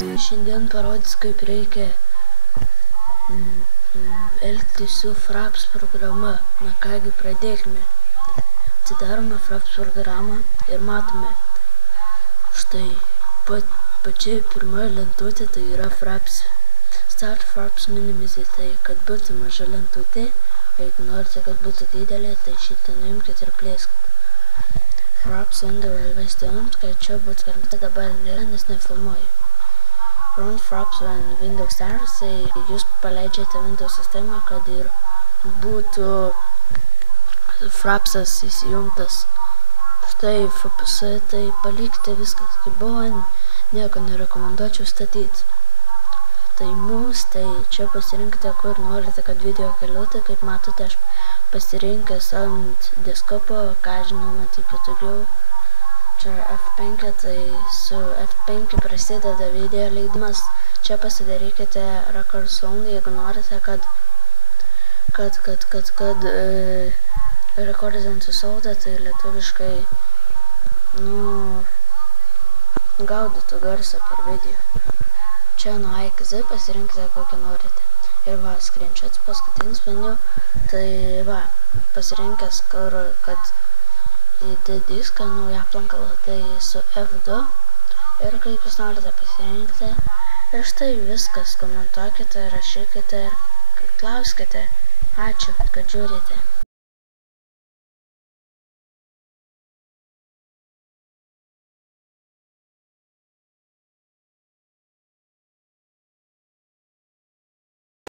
Šiandien parodys, kaip reikia elgtis su Fraps programa. Na kągi, pradėkime. Atsidarome Fraps programą ir matome. Štai pačioje pirmoje lentutė tai yra Fraps. Start Fraps Minimize, tai kad būtų maža lentutė, o jeigu norite, kad būtų didelė, tai šitą nuimkite ir plėskite. Fraps Window Elvestion, kad čia būtų kartu, dabar nėra, nes nefilmuoju. Run Fraps when Windows starts, tai jūs paleidžiate Windows sistemą, kad ir būtų Frapsas įsijungtas. Štai FPS, tai palikite viskas kaip buvo, nieko nerekomenduočiau statyti. Tai mūs, tai čia pasirinkite, kur norite, kad video keliautų, kaip matote, aš pasirinkęs ant desktopo, ką žinau, matyti patogiau. Čia F5, tai su F5 prasideda video leidimas. Čia pasidarykite record sound, jeigu norite, kad rekordintų saudą, tai lietuviškai, gaudytų garsą per video. Čia nuo A iki Z pasirinkite, kokią norite. Ir va, screenshots paskutinis meniu, tai va, pasirinkęs, kad įdė diską naują aplankalą, tai su F2 ir kaip jūs norite pasirinkti. Ir štai viskas, komentuokite, rašykite ir klauskite. Ačiū, kad žiūrite.